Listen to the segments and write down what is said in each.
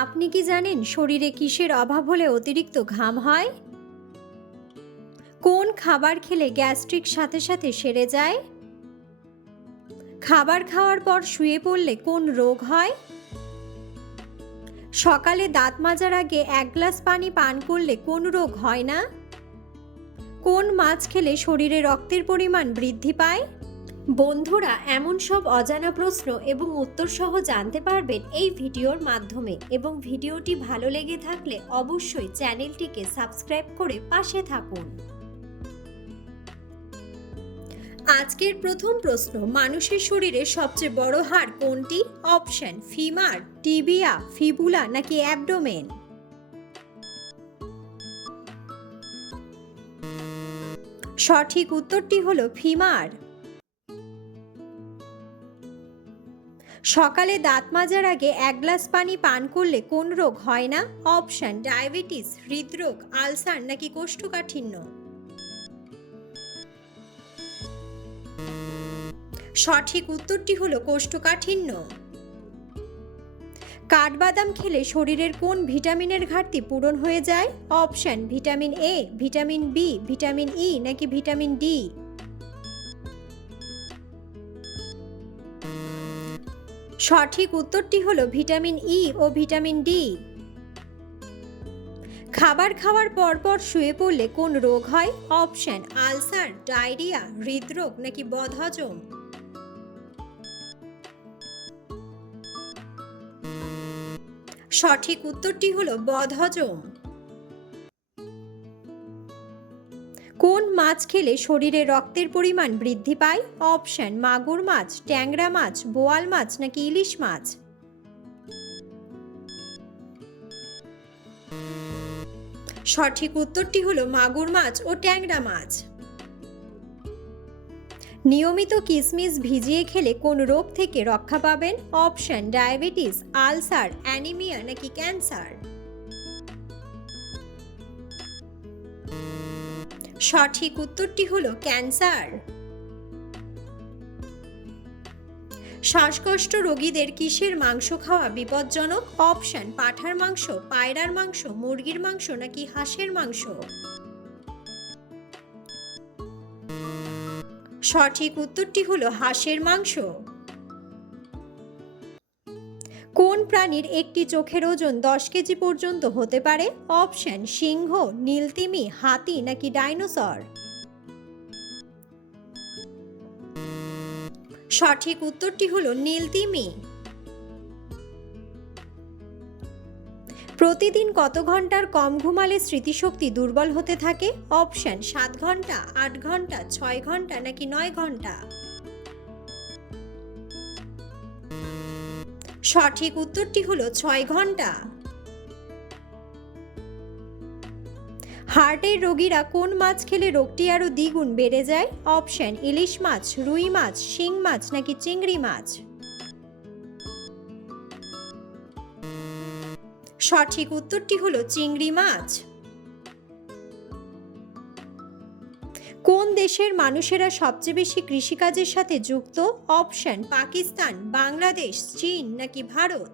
আপনি কি জানেন শরীরে কিসের অভাব হলে অতিরিক্ত ঘাম হয়? কোন খাবার খেলে গ্যাস্ট্রিক সাথে সাথে সেরে যায়? খাবার খাওয়ার পর শুয়ে পড়লে কোন রোগ হয়? সকালে দাঁত মাজার আগে 1 গ্লাস পানি পান করলে কোন রোগ হয় না? কোন মাছ খেলে শরীরে রক্তের পরিমাণ বৃদ্ধি পায়? বন্ধুরা, এমন সব অজানা প্রশ্ন এবং উত্তর সহ জানতে পারবেন এই ভিডিওর মাধ্যমে, এবং ভিডিওটি ভালো লেগে থাকলে অবশ্যই চ্যানেলটিকে সাবস্ক্রাইব করে পাশে থাকুন। আজকের প্রথম প্রশ্ন, মানুষের শরীরে সবচেয়ে বড় হাড় কোনটি? অপশন: ফিমার, টিবিয়া, ফিবুলা নাকি অ্যাবডোমেন। সঠিক উত্তরটি হলো ফিমার। সকালে দাঁত মাজার আগে 1 গ্লাস পানি পান করলে কোন রোগ হয় না? অপশন: ডায়াবেটিস, হৃদরোগ, আলসার নাকি কোষ্ঠকাঠিন্য। সঠিক উত্তরটি হলো কোষ্ঠকাঠিন্য। কাঠবাদাম খেলে শরীরের কোন ভিটামিনের ঘাটতি পূরণ হয়ে যায়? Option: vitamin A, vitamin B, vitamin E নাকি ভিটামিন ডি। সঠিক উত্তরটি হলো ভিটামিন ই ও ভিটামিন ডি। খাবার খাওয়ার পর শুয়ে পড়লে কোন রোগ হয়? অপশন: আলসার, ডায়রিয়া, হৃদরোগ নাকি বদহজম। সঠিক উত্তরটি হলো বদহজম। কোন মাছ খেলে শরীরে রক্তের পরিমাণ বৃদ্ধি পায়? অপশন: মাগুর মাছ, ট্যাংরা মাছ, বোয়াল মাছ নাকি ইলিশ মাছ। সঠিক উত্তরটি হলো মাগুর মাছ ও ট্যাংরা মাছ। নিয়মিত কিশমিশ ভিজিয়ে খেলে কোন রোগ থেকে রক্ষা পাবেন? অপশন: ডায়াবেটিস, আলসার, অ্যানিমিয়া নাকি ক্যান্সার। সঠিক উত্তরটি হলো ক্যান্সার। শ্বাসকষ্ট রোগীদের কিসের মাংস খাওয়া বিপজ্জনক? অপশন: পাঁঠার মাংস, পায়রার মাংস, মুরগির মাংস নাকি হাঁসের মাংস। সঠিক উত্তরটি হলো হাঁসের মাংস। কোন প্রাণীর একটি চোখের ওজন 10 কেজি পর্যন্ত হতে পারে? অপশন: সিংহ, নীলতিমি, হাতি নাকি ডাইনোসর। সঠিক উত্তরটি হলো নীলতিমি। প্রতিদিন কত ঘন্টার কম ঘুমালে স্মৃতিশক্তি দুর্বল হতে থাকে? অপশন: 7 ঘন্টা, 8 ঘন্টা, 6 ঘন্টা নাকি 9 ঘন্টা। সঠিক উত্তরটি হলো 6 ঘন্টা। হার্টের রোগীরা কোন মাছ খেলে রোগটি আরো দ্বিগুণ বেড়ে যায়? অপশন: ইলিশ মাছ, রুই মাছ, শিং মাছ নাকি চিংড়ি মাছ। সঠিক উত্তরটি হলো চিংড়ি মাছ। কোন দেশের মানুষেরা সবচেয়ে বেশি কৃষিকাজের সাথে যুক্ত? অপশন: পাকিস্তান, বাংলাদেশ, চীন নাকি ভারত।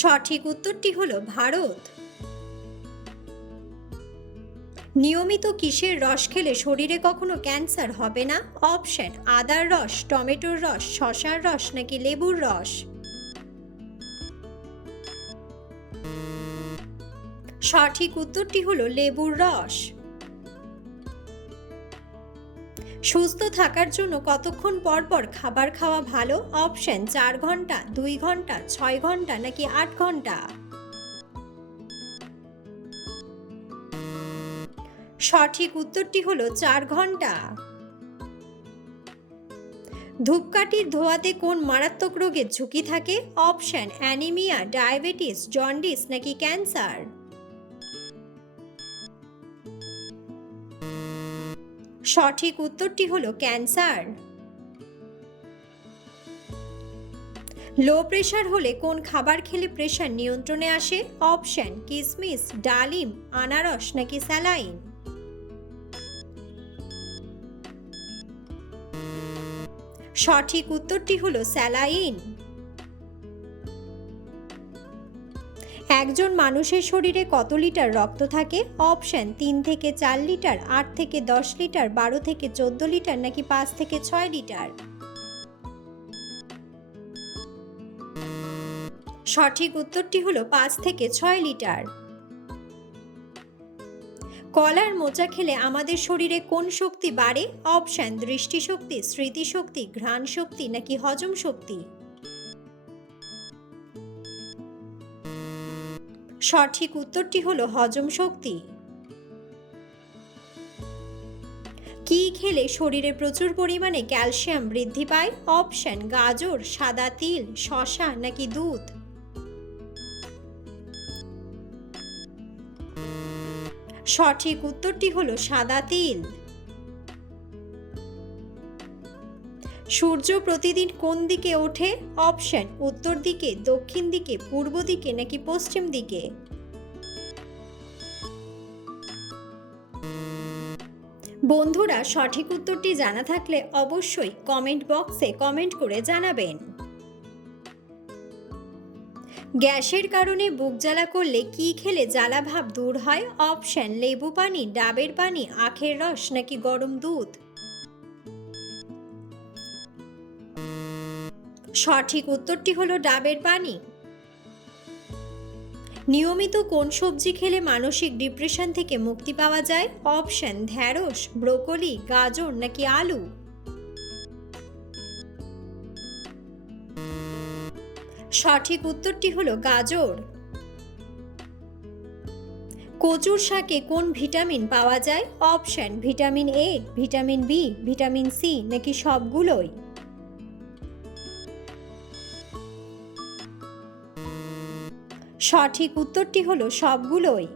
সঠিক উত্তরটি হলো ভারত। নিয়মিত কিসের রস খেলে শরীরে কখনো ক্যান্সার হবে না? অপশন: আদার রস, টমেটোর রস, শসার রস নাকি লেবুর রস। সঠিক উত্তরটি হলো লেবুর রস। সুস্থ থাকার জন্য কতক্ষণ পর পর খাবার খাওয়া ভালো? অপশন: 4 ঘন্টা, 2 ঘন্টা, 6 ঘন্টা নাকি 8 ঘন্টা। সঠিক উত্তরটি হলো 4 ঘন্টা। ধূপকাঠির ধোঁয়াতে কোন মারাত্মক রোগের ঝুঁকি থাকে? অপশন: অ্যানিমিয়া, ডায়াবেটিস, জন্ডিস নাকি ক্যান্সার। সঠিক উত্তরটি হলো ক্যান্সার। লো প্রেশার হলে কোন খাবার খেলে প্রেশার নিয়ন্ত্রণে আসে? অপশন: কিশমিশ, ডালিম, আনারস নাকি স্যালাইন। সঠিক উত্তরটি হলো স্যালাইন। একজন মানুষের শরীরে কত লিটার রক্ত থাকে? অপশন 3 থেকে 4 লিটার, 8 থেকে 10 লিটার, 12 থেকে 14 লিটার, নাকি 5 থেকে 6 লিটার। সঠিক উত্তরটি হলো 5 থেকে 6 লিটার। কলার মোচা খেলে আমাদের শরীরে কোন শক্তি বাড়ে? অপশন দৃষ্টিশক্তি, স্মৃতিশক্তি, ঘ্রাণ শক্তি, নাকি হজম শক্তি। সঠিক উত্তরটি হলো হজম শক্তি। কি খেলে শরীরে প্রচুর পরিমাণে ক্যালসিয়াম বৃদ্ধি পায়? অপশন গাজর, সাদা তিল, শসা, নাকি দুধ। সঠিক উত্তরটি হলো সাদা তিল। সূর্য প্রতিদিন কোন দিকে ওঠে? অপশন উত্তর দিকে, দক্ষিণ দিকে, পূর্ব দিকে, নাকি পশ্চিম দিকে। বন্ধুরা, সঠিক উত্তরটি জানা থাকলে অবশ্যই কমেন্ট বক্সে কমেন্ট করে জানাবেন। গ্যাসের কারণে বুক জ্বালা করলে কি খেলে জ্বালা ভাব দূর হয়? অপশন লেবু পানি, ডাবের পানি, আখের রস, নাকি গরম দুধ। সঠিক উত্তরটি হলো ডাবের পানি। নিয়মিত কোন সবজি খেলে মানসিক ডিপ্রেশন থেকে মুক্তি পাওয়া যায়? অপশন ঢ্যাঁড়স, ব্রোকলি, গাজর, নাকি আলু। সঠিক উত্তরটি হলো গাজর। কচুর শাকে কোন ভিটামিন পাওয়া যায়? Option vitamin A, vitamin B, vitamin C, নাকি সবগুলোই। সঠিক উত্তরটি হলো সবগুলোই।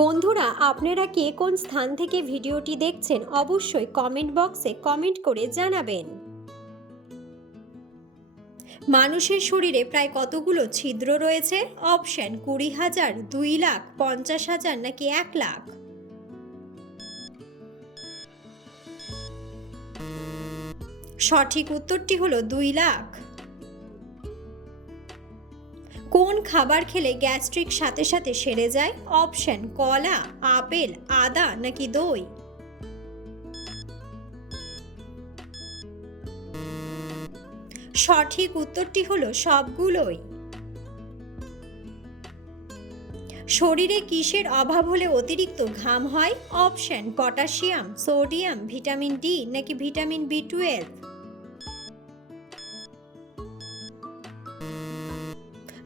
বন্ধুরা, আপনারা কে কোন স্থান থেকে ভিডিওটি দেখছেন অবশ্যই কমেন্ট বক্সে কমেন্ট করে জানাবেন। মানুষের শরীরে প্রায় কতগুলো ছিদ্র রয়েছে? অপশন 20,000, 2 লাখ, 50,000, নাকি 1 লাখ। সঠিক উত্তরটি হলো 2 লাখ। কোন খাবার খেলে গ্যাস্ট্রিক সাথে সাথে সেরে যায়? অপশন কলা, আপেল, আদা, নাকি দই। সঠিক উত্তরটি হলো সবগুলোই। শরীরে কিসের অভাব হলে অতিরিক্ত ঘাম হয়? Option potassium, sodium, vitamin D, নাকি ভিটামিন বি12।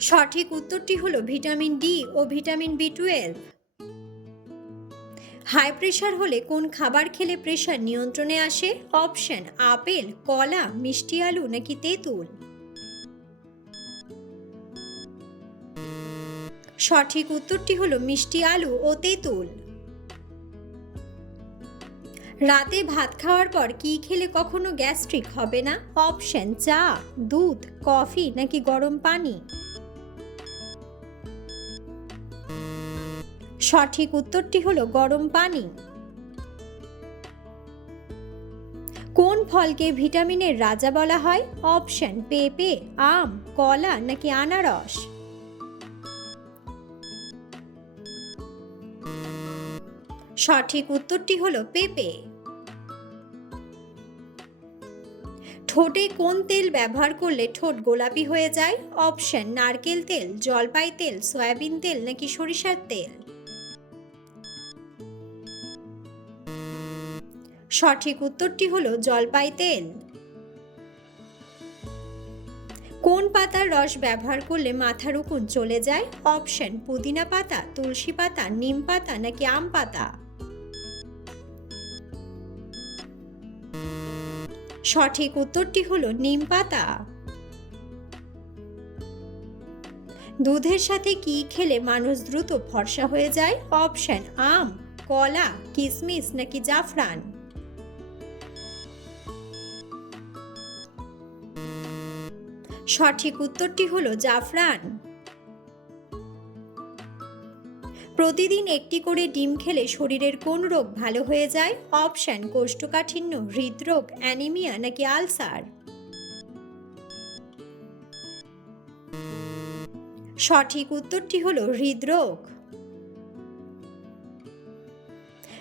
সঠিক উত্তরটি হলো ভিটামিন ডি ও ভিটামিন বি12। হাই প্রেশার হলে কোন খাবার খেলে প্রেশার নিয়ন্ত্রণে আসে? অপশন আপেল, কলা, মিষ্টি আলু, নাকি তেঁতুল। সঠিক উত্তরটি হলো মিষ্টি আলু ও তেঁতুল। রাতে ভাত খাওয়ার পর কি খেলে কখনো গ্যাস্ট্রিক হবে না? অপশন চা, দুধ, কফি, নাকি গরম পানি। সঠিক উত্তরটি হলো গরম পানি। কোন ফলকে ভিটামিনের রাজা বলা হয়? অপশন পেঁপে, আম, কলা, নাকি আনারস। সঠিক উত্তরটি হলো পেঁপে। ঠোঁটে কোন তেল ব্যবহার করলে ঠোঁট গোলাপি হয়ে যায়? অপশন নারকেল তেল, জলপাই তেল, সয়াবিন তেল, নাকি সরিষার তেল। সঠিক উত্তরটি হলো জলপাই তেল। কোন পাতার রস ব্যবহার করলে মাথার উকুন চলে যায়? অপশন পুদিনা পাতা, তুলসী পাতা, নিম পাতা, নাকি আম পাতা। সঠিক উত্তরটি হলো নিম পাতা। দুধের সাথে কি খেলে মানুষ দ্রুত ফর্সা হয়ে যায়? অপশন আম, কলা, কিশমিশ, নাকি জাফরান। সঠিক উত্তরটি হলো জাফরান। প্রতিদিন একটি করে ডিম খেলে শরীরের কোন রোগ ভালো হয়ে যায়? অপশন কোষ্ঠকাঠিন্য, হৃদরোগ, অ্যানিমিয়া নাকি আলসার। সঠিক উত্তরটি হলো হৃদরোগ।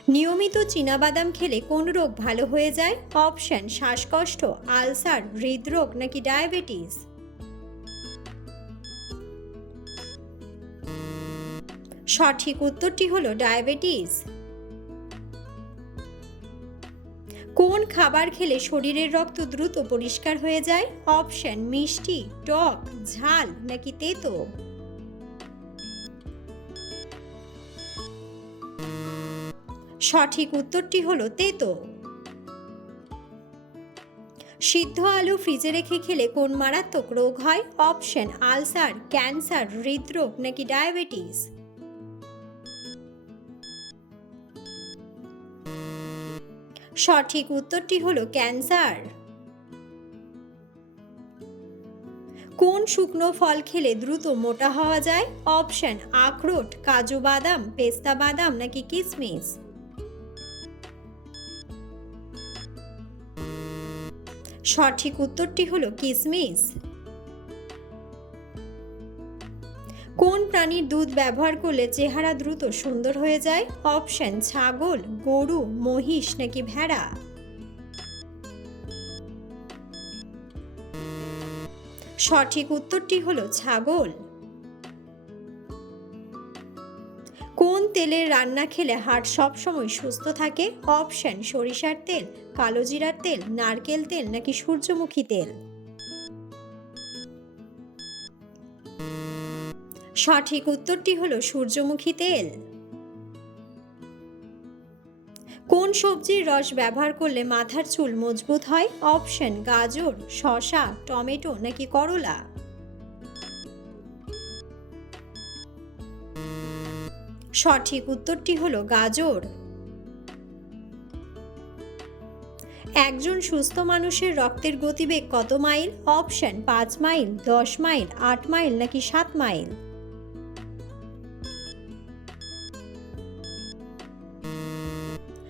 নিয়মিত চীনাবাদাম খেলে কোন রোগ ভালো হয়ে যায়? অপশন শ্বাসকষ্ট, আলসার, হৃদরোগ নাকি ডায়াবেটিস। সঠিক উত্তরটি হলো ডায়াবেটিস। কোন খাবার খেলে শরীরের রক্ত দ্রুত পরিষ্কার হয়ে যায়? অপশন মিষ্টি, টক, ঝাল নাকি তেতো। সঠিক উত্তরটি হলো তেতো। সিদ্ধ আলু ফ্রিজে রেখে খেলে কোন মারাত্মক রোগ হয়? অপশন আলসার, ক্যান্সার, হৃদরোগ নাকি ডায়াবেটিস। সঠিক উত্তরটি হলো ক্যান্সার। কোন শুকনো ফল খেলে দ্রুত মোটা হওয়া যায়? অপশন আখরোট, কাজু বাদাম, পেস্তা বাদাম নাকি কিশমিশ। সঠিক উত্তরটি হলো কিশমিশ। কোন প্রাণীর দুধ ব্যবহার করলে চেহারা দ্রুত সুন্দর হয়ে যায়? অপশন ছাগল, গরু, মহিষ নাকি ভেড়া। সঠিক উত্তরটি হলো ছাগল। কোন তেলের রান্না খেলে হার্ট সবসময় সুস্থ থাকে? অপশন সরিষার তেল, কালো জিরার তেল, নারকেল তেল নাকি সূর্যমুখী তেল। সঠিক উত্তরটি হলো সূর্যমুখী তেল। কোন সবজির রস ব্যবহার করলে মাথার চুল মজবুত হয়? অপশন গাজর, শসা, টমেটো নাকি করলা। সঠিক উত্তরটি হলো গাজর। একজন সুস্থ মানুষের রক্তের গতিবেগ কত mile? Option 5 mile, 10 mile, 8 mile নাকি 7 মাইল।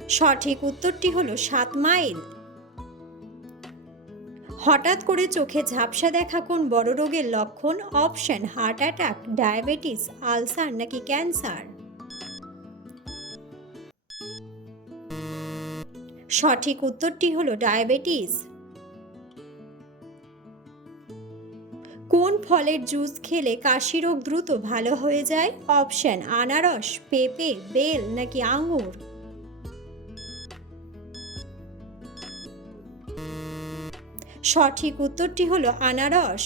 সঠিক উত্তরটি হলো 7 মাইল। হঠাৎ করে চোখে ঝাপসা দেখা কোন বড় রোগের লক্ষণ? Option heart attack, diabetes, ulcer নাকি ক্যান্সার। সঠিক উত্তরটি হলো ডায়াবেটিস। কোন ফলের জুস খেলে কাশি রোগ দ্রুত ভালো হয়ে যায়? অপশন আনারস, পেঁপে, বেল নাকি আঙ্গুর। সঠিক উত্তরটি হলো আনারস।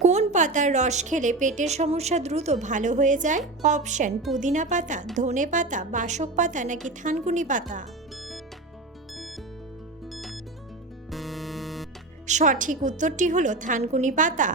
কোন পাতার রস খেলে পেটের সমস্যা দ্রুত ভালো হয়ে যায়? অপশন পুদিনা পাতা, ধনে পাতা, বাসক পাতা নাকি থানকুনি পাতা। সঠিক উত্তরটি হলো থানকুনি পাতা।